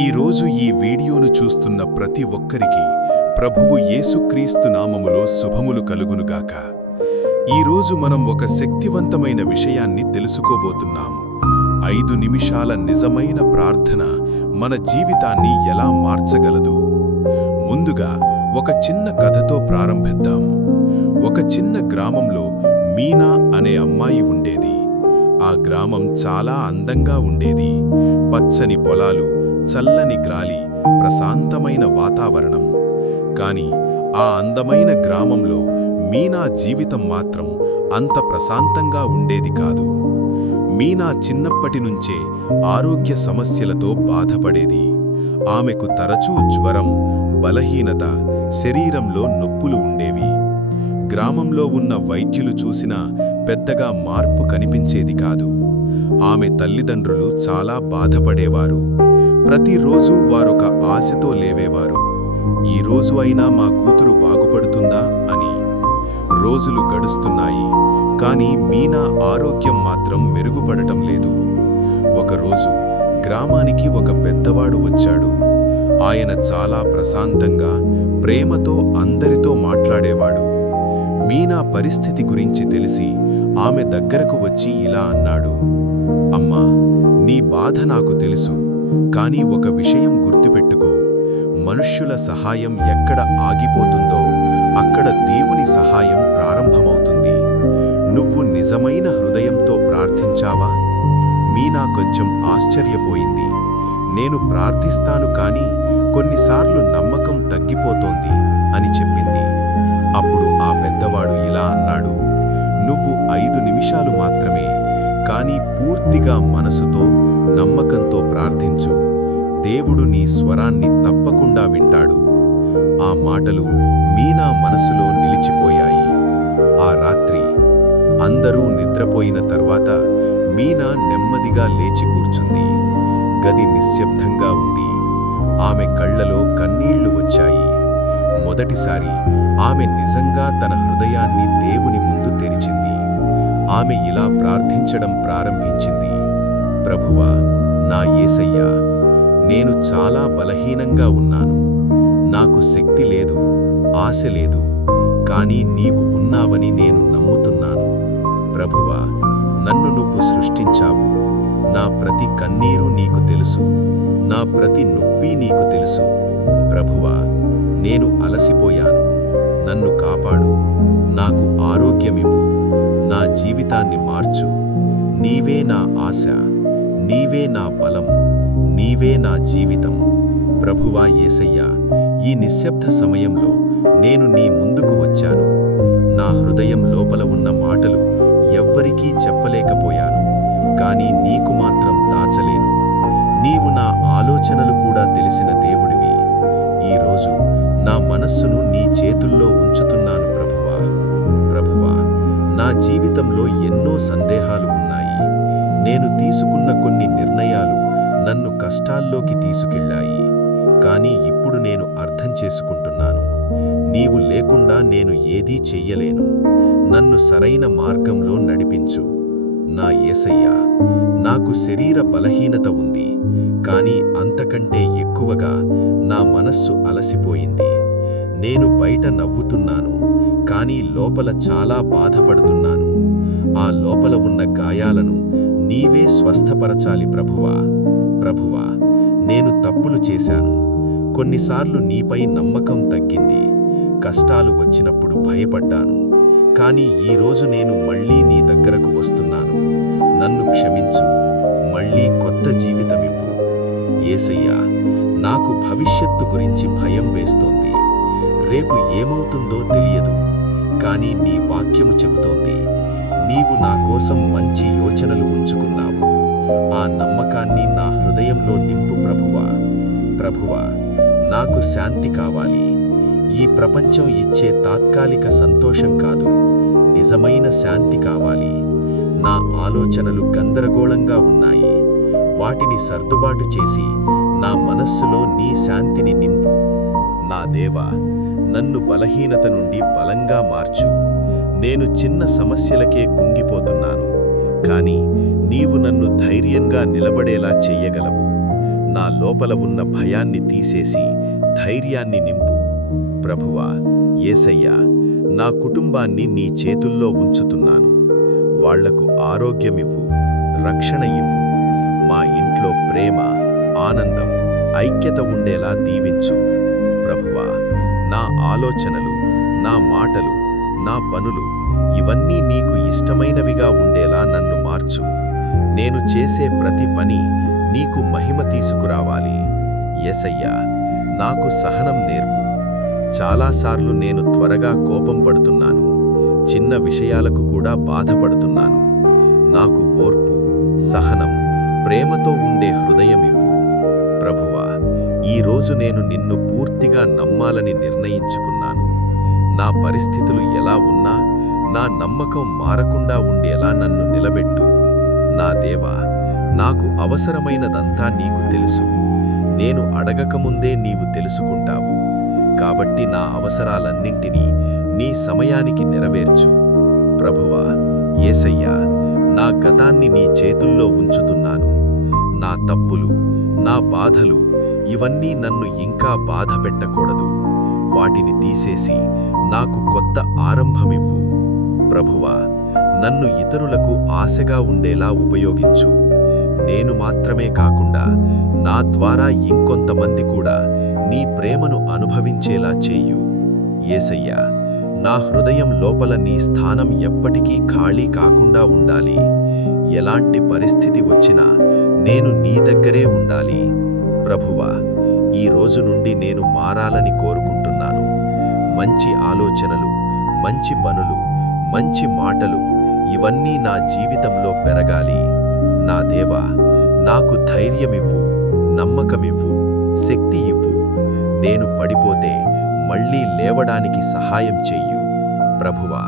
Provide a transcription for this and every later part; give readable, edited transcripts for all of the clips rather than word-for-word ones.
ఈరోజు ఈ వీడియోను చూస్తున్న ప్రతి ఒక్కరికి ప్రభువు యేసుక్రీస్తు నామములో శుభములు కలుగునుగాక. ఈరోజు మనం ఒక శక్తివంతమైన విషయాన్ని తెలుసుకోబోతున్నాం. 5 నిమిషాల నిజమైన ప్రార్థన మన జీవితాన్ని ఎలా మార్చగలదు. ముందుగా ఒక చిన్న కథతో ప్రారంభిద్దాం. ఒక చిన్న గ్రామంలో మీనా అనే అమ్మాయి ఉండేది. ఆ గ్రామం చాలా అందంగా ఉండేది. పచ్చని పొలాలు, చల్లని గాలి, ప్రశాంతమైన వాతావరణం. కాని ఆ అందమైన గ్రామంలో మీనా జీవితం మాత్రం అంత ప్రశాంతంగా ఉండేది కాదు. మీనా చిన్నప్పటి నుంచే ఆరోగ్య సమస్యలతో బాధపడేది. ఆమెకు తరచూ జ్వరం, బలహీనత, శరీరంలో నొప్పులు ఉండేవి. గ్రామంలో ఉన్న వైద్యులు చూసినా పెద్దగా మార్పు కనిపించేది కాదు. ఆమె తల్లిదండ్రులు చాలా బాధపడేవారు. ప్రతిరోజూ వారొక ఆశతో లేవేవారు. ఈ రోజు అయినా మా కూతురు బాగుపడుతుందా అని. రోజులు గడుస్తున్నాయి, కాని మీనా ఆరోగ్యం మాత్రం మెరుగుపడటం లేదు. ఒకరోజు గ్రామానికి ఒక పెద్దవాడు వచ్చాడు. ఆయన చాలా ప్రశాంతంగా, ప్రేమతో అందరితో మాట్లాడేవాడు. మీనా పరిస్థితి గురించి తెలిసి ఆమె దగ్గరకు వచ్చి ఇలా అన్నాడు, అమ్మా, నీ బాధ నాకు తెలుసు. కానీ ఒక విషయం గుర్తుపెట్టుకో, మనుష్యుల సహాయం ఎక్కడ ఆగిపోతుందో అక్కడ దేవుని సహాయం ప్రారంభమవుతుంది. నువ్వు నిజమైన హృదయంతో ప్రార్థించావా? మీనా కొంచెం ఆశ్చర్యపోయింది. నేను ప్రార్థిస్తాను, కానీ కొన్నిసార్లు నమ్మకం తగ్గిపోతోంది అని చెప్పింది. అప్పుడు ఆ పెద్దవాడు ఇలా అన్నాడు, నువ్వు 5 నిమిషాలు మాత్రమే, కానీ పూర్తిగా మనసుతో, నమ్మకంతో ప్రార్థించు. దేవుడు నీ స్వరాన్ని తప్పకుండా వింటాడు. ఆ మాటలు మీనా మనసులో నిలిచిపోయాయి. ఆ రాత్రి అందరూ నిద్రపోయిన తర్వాత మీనా నెమ్మదిగా లేచి కూర్చుంది. గది నిశ్శబ్దంగా ఉంది. ఆమె కళ్లలో కన్నీళ్లు వచ్చాయి. మొదటిసారి ఆమె నిజంగా తన హృదయాన్ని దేవుని ముందు తెరిచింది. ఆమె ఇలా ప్రార్థించడం ప్రారంభించింది, ప్రభువా, నా యేసయ్యా, నేను చాలా బలహీనంగా ఉన్నాను. నాకు శక్తి లేదు, ఆశ లేదు, కానీ నీవు ఉన్నావని నేను నమ్ముతున్నాను. ప్రభువా, నన్ను నువ్వు సృష్టించావు. నా ప్రతి కన్నీరు నీకు తెలుసు. నా ప్రతి నొప్పి నీకు తెలుసు. ప్రభువా, నేను అలసిపోయాను. నన్ను కాపాడు. నాకు ఆరోగ్యమివ్వు. నా జీవితాన్ని మార్చు. నీవే నా ఆశ, నీవే నా బలం, నీవే నా జీవితం. ప్రభువా యేసయ్యా, ఈ నిశ్శబ్ద సమయంలో నేను నీ ముందుకు వచ్చాను. నా హృదయం లోపల ఉన్న మాటలు ఎవ్వరికీ చెప్పలేకపోయాను, కానీ నీకు మాత్రం దాచలేను. నీవు నా ఆలోచనలు కూడా తెలిసిన దేవుడివి. ఈరోజు నా మనస్సును నీ చేతుల్లో ఉంచుతున్నాను ప్రభువా. ప్రభువా, నా జీవితంలో ఎన్నో సందేహాలు ఉన్నాయి. నేను తీసుకున్న కొన్ని నిర్ణయాలు నన్ను కష్టాల్లోకి తీసుకెళ్ళాయి. కానీ ఇప్పుడు నేను అర్థం చేసుకుంటున్నాను, నీవు లేకుండా నేను ఏదీ చెయ్యలేను. నన్ను సరైన మార్గంలో నడిపించు. నా యేసయ్యా, నాకు శరీర బలహీనత ఉంది, కానీ అంతకంటే ఎక్కువగా నా మనస్సు అలసిపోయింది. నేను బయట నవ్వుతున్నాను, కానీ లోపల చాలా బాధపడుతున్నాను. ఆ లోపల ఉన్న గాయాలను నీవే స్వస్థపరచాలి ప్రభువా. ప్రభువా, నేను తప్పులు చేశాను. కొన్నిసార్లు నీపై నమ్మకం తగ్గింది. కష్టాలు వచ్చినప్పుడు భయపడ్డాను. కానీ ఈరోజు నేను మళ్ళీ నీ దగ్గరకు వస్తున్నాను. నన్ను క్షమించు. మళ్ళీ కొత్త జీవితమివ్వు. యేసయ్యా, నాకు భవిష్యత్తు గురించి భయం వేస్తోంది. రేపు ఏమవుతుందో తెలియదు, కానీ నీ వాక్యము చెబుతోంది, నీవు నా కోసం మంచి యోచనలు ఉంచుకున్నావు. ఆ నమ్మకాన్ని నా హృదయంలో నింపు ప్రభువా. ప్రభువా, నాకు శాంతి కావాలి. ఈ ప్రపంచం ఇచ్చే తాత్కాలిక సంతోషం కాదు, నిజమైన శాంతి కావాలి. నా ఆలోచనలు గందరగోళంగా ఉన్నాయి. వాటిని సర్దుబాటు చేసి నా మనస్సులో నీ శాంతిని నింపు. నా దేవా, నన్ను బలహీనత నుండి బలంగా మార్చు. నేను చిన్న సమస్యలకే కుంగిపోతున్నాను, కానీ నీవు నన్ను ధైర్యంగా నిలబడేలా చెయ్యగలవు. నా లోపల ఉన్న భయాన్ని తీసేసి ధైర్యాన్ని నింపు. ప్రభువా, యేసయ్యా, నా కుటుంబాన్ని నీ చేతుల్లో ఉంచుతున్నాను. వాళ్లకు ఆరోగ్యమివ్వు, రక్షణ ఇవ్వు. మా ఇంట్లో ప్రేమ, ఆనందం, ఐక్యత ఉండేలా దీవించు. ప్రభువా, నా ఆలోచనలు, నా మాటలు, నా పనులు ఇవన్నీ నీకు ఇష్టమైనవిగా ఉండేలా నన్ను మార్చు. నేను చేసే ప్రతి పని నీకు మహిమ తీసుకురావాలి. యేసయ్యా, నాకు సహనం నేర్పు. చాలాసార్లు నేను త్వరగా కోపం పడుతున్నాను, చిన్న విషయాలకు కూడా బాధపడుతున్నాను. నాకు ఓర్పు, సహనం, ప్రేమతో ఉండే హృదయమివ్వు. ప్రభువా, ఈరోజు నేను నిన్ను పూర్తిగా నమ్మాలని నిర్ణయించుకున్నాను. నా పరిస్థితులు ఎలా ఉన్నా నా నమ్మకం మారకుండా ఉండేలా నన్ను నిలబెట్టు. నా దేవా, నాకు అవసరమైనదంతా నీకు తెలుసు. నేను అడగకముందే నీవు తెలుసుకుంటావు. కాబట్టి నా అవసరాలన్నింటినీ నీ సమయానికి నెరవేర్చు. ప్రభువా, యేసయ్యా, నా గతాన్ని నీ చేతుల్లో ఉంచుతున్నాను. నా తప్పులు, నా బాధలు ఇవన్నీ నన్ను ఇంకా బాధ పెట్టకూడదు. వాటిని తీసేసి నాకు కొత్త ఆరంభమివ్వు. ప్రభువా, నన్ను ఇతరులకు ఆశగా ఉండేలా ఉపయోగించు. నేను మాత్రమే కాకుండా నా ద్వారా ఇంకొంతమంది కూడా నీ ప్రేమను అనుభవించేలా చెయ్యు. యేసయ్యా, నా హృదయం లోపల నీ స్థానం ఎప్పటికీ ఖాళీ కాకుండా ఉండాలి. ఎలాంటి పరిస్థితి వచ్చినా నేను నీ దగ్గరే ఉండాలి. ప్రభువా, ఈ రోజు నుండి నేను మారాలని కోరుకుంటున్నాను. మంచి ఆలోచనలు, మంచి పనులు, మంచి మాటలు ఇవన్నీ నా జీవితంలో పెరగాలి. నా దేవా, నాకు ధైర్యమివ్వు, నమ్మకమివ్వు, శక్తి ఇవ్వు. నేను పడిపోతే మళ్ళీ లేవడానికి సహాయం చెయ్యు. ప్రభువా,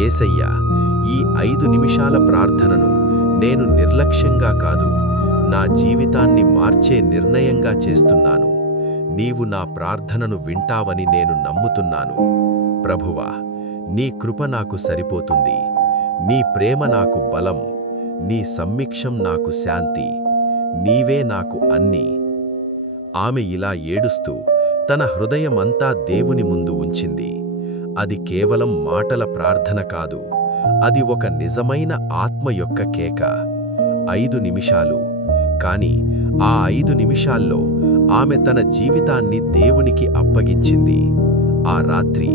యేసయ్యా, ఈ 5 నిమిషాల ప్రార్థనను నేను నిర్లక్ష్యంగా కాదు, నా జీవితాన్ని మార్చే నిర్ణయంగా చేస్తున్నాను. నీవు నా ప్రార్థనను వింటావని నేను నమ్ముతున్నాను. ప్రభువా, నీ కృప నాకు సరిపోతుంది. నీ ప్రేమ నాకు బలం, నీ సమ్మిక్షం నాకు శాంతి. నీవే నాకు అన్నీ. ఆమె ఇలా ఏడుస్తూ తన హృదయమంతా దేవుని ముందు ఉంచింది. అది కేవలం మాటల ప్రార్థన కాదు, అది ఒక నిజమైన ఆత్మ యొక్క కేక. 5 నిమిషాలు. కాని ఆ 5 నిమిషాల్లో ఆమె తన జీవితాన్ని దేవునికి అప్పగించింది. ఆ రాత్రి,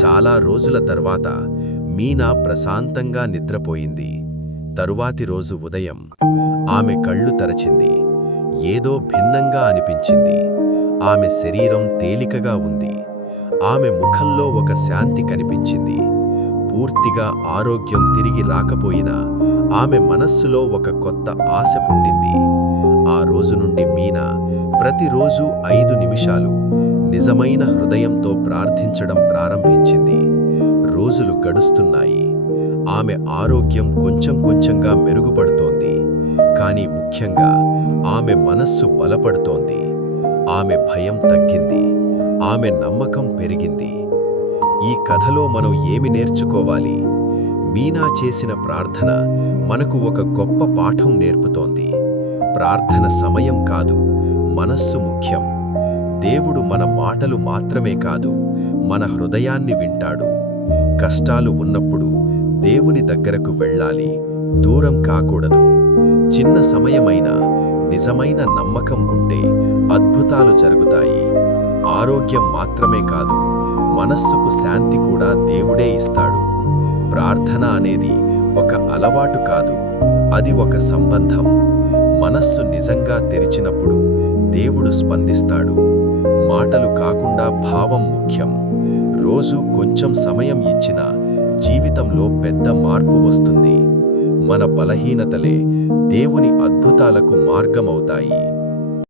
చాలా రోజుల తర్వాత మీనా ప్రశాంతంగా నిద్రపోయింది. తరువాతి రోజు ఉదయం ఆమె కళ్ళు తెరచింది. ఏదో భిన్నంగా అనిపించింది. ఆమె శరీరం తేలికగా ఉంది. ఆమె ముఖంలో ఒక శాంతి కనిపించింది. పూర్తిగా ఆరోగ్యం తిరిగి రాకపోయినా ఆమె మనస్సులో ఒక కొత్త ఆశ పుట్టింది. ఆ రోజు నుండి మీనా ప్రతిరోజూ 5 నిమిషాలు నిజమైన హృదయంతో ప్రార్థించడం ప్రారంభించింది. రోజులు గడుస్తున్నాయి. ఆమె ఆరోగ్యం కొంచెం కొంచెంగా మెరుగుపడుతోంది. కానీ ముఖ్యంగా ఆమె మనస్సు బలపడుతోంది. ఆమె భయం తగ్గింది. ఆమె నమ్మకం పెరిగింది. ఈ కథలో మనం ఏమి నేర్చుకోవాలి? మీనా చేసిన ప్రార్థన మనకు ఒక గొప్ప పాఠం నేర్పుతోంది. ప్రార్థన సమయం కాదు, మనస్సు ముఖ్యం. దేవుడు మన మాటలు మాత్రమే కాదు, మన హృదయాన్ని వింటాడు. కష్టాలు ఉన్నప్పుడు దేవుని దగ్గరకు వెళ్ళాలి, దూరం కాకూడదు. చిన్న సమయమైనా నిజమైన నమ్మకం ఉంటే అద్భుతాలు జరుగుతాయి. ఆరోగ్యం మాత్రమే కాదు, మనస్సుకు శాంతి కూడా దేవుడే ఇస్తాడు. ప్రార్థన అనేది ఒక అలవాటు కాదు, అది ఒక సంబంధం. మనస్సు నిజంగా తెరిచినప్పుడు దేవుడు స్పందిస్తాడు. మాటలు కాకుండా భావం ముఖ్యం. రోజు కొంచెం సమయం ఇచ్చినా జీవితంలో పెద్ద మార్పు వస్తుంది. మన బలహీనతలే దేవుని అద్భుతాలకు మార్గమవుతాయి.